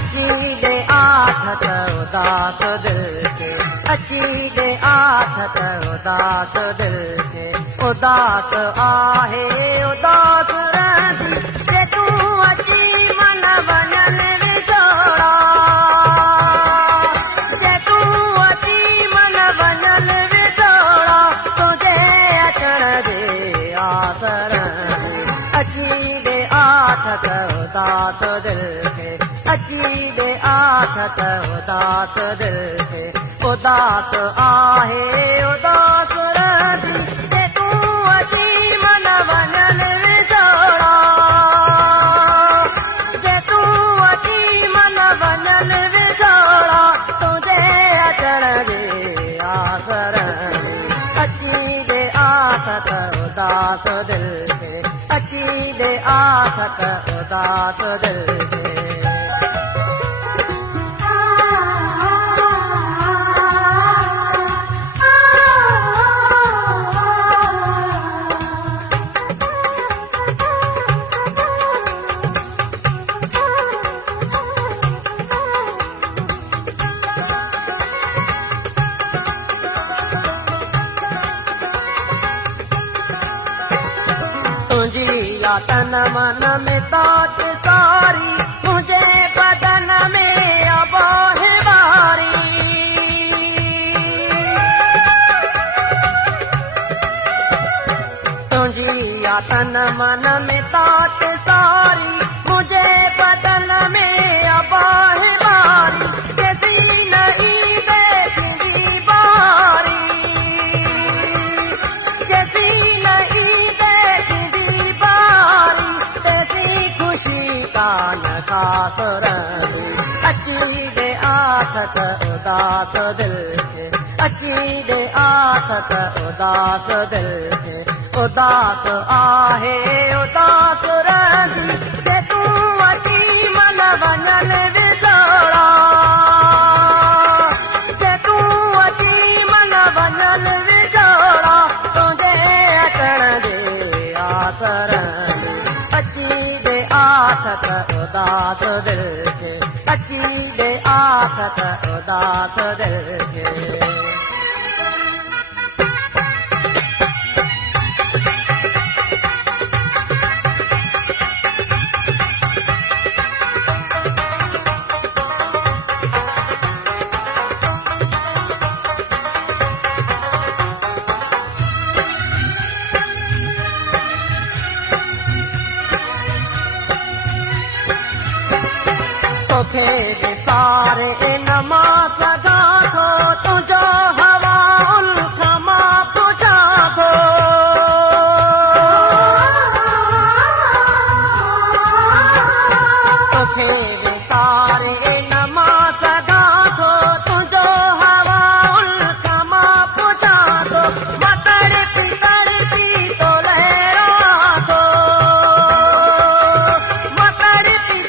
अची ॾे आथत उदास दिल खे अची ॾे आथत उदास दिल खे उदास आहे उदास रहंदी जे तूं अची मन वञल विछोड़ा जे तूं अची मन वञल विछोड़ा तुंहिंजे अचण जे आस रहंदी अची ॾे आथत उदास दिल खे अची ॾे आथत उदास दिल खे उदास आहे उदास रहंदी जे तूं अची मन वञल विछोड़ा जे तूं अची मन वञल विछोड़ा तुंहिंजे अचण जे आस रहंदी अची ॾे आथत उदास दिल खे अची ॾे आथत उदास दिल खे तुंहिंजी या तन मन में ताज सारी तुंहिंजे बदन में अबोहे वारी तुंहिंजी या तन मन में ताज सारी मुंहिंजे बदन में अबोहे वारी केसी नहीं देखंदी बारी केसी नहीं कान खास रहंदी अची ॾे आथत उदास दिल खे अची ॾे आथत उदास दिल खे उदास आहे उदास रहंदी जे तूं अची मन वञल विछोड़ा जे तूं अची मन वञल विछोड़ा तुंहिंजे अचण जे आस रहंदी अची ॾे आथत उदास दिल खे अची ॾे आथत उदास दिल खे तोखे विसारे न मां सघां थो तुंहिंजो हवा उल्ख मां पुछां थो तोखे विसारे न मां सघां थो तुंहिंजो हवा उल्ख मां पुछां थो मां तड़पी तो लहरां थो मां तड़पी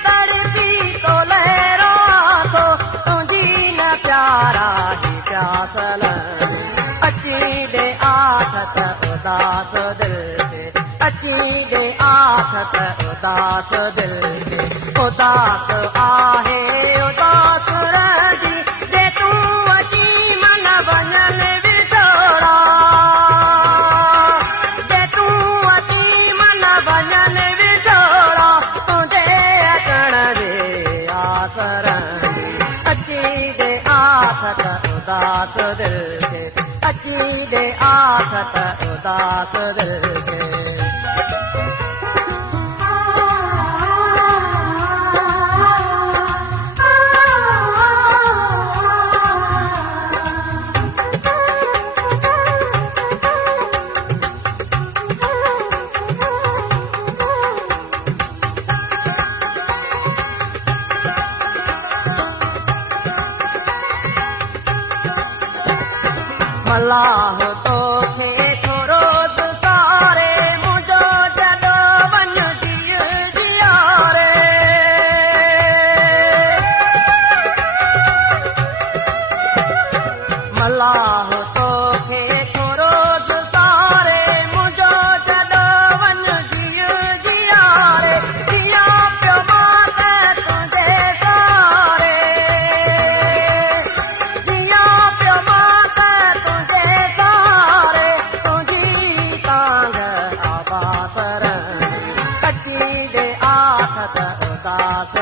तो प्यारा ही प्यास अची ॾे आथत उदास दिल खे अची ॾे आथत उदास दिल खे उदास आहे उदास रहंदी जे तूं अची मन वञल विछोड़ा जे तूं अची मन वञल विछोड़ा तुंहिंजे अचण जे आस रहंदी अची ॾे आथत उदास दिल खे अची ॾे आथत उदास दिल खे मलाह तोखे थोरो सारे मुंहिंजो जॾो वञ जियारे मलाह तोखे थोरो सारे मुंहिंजो जॾो वञ जियारे पिया पियो मां तुंहिंजे सारे त उदास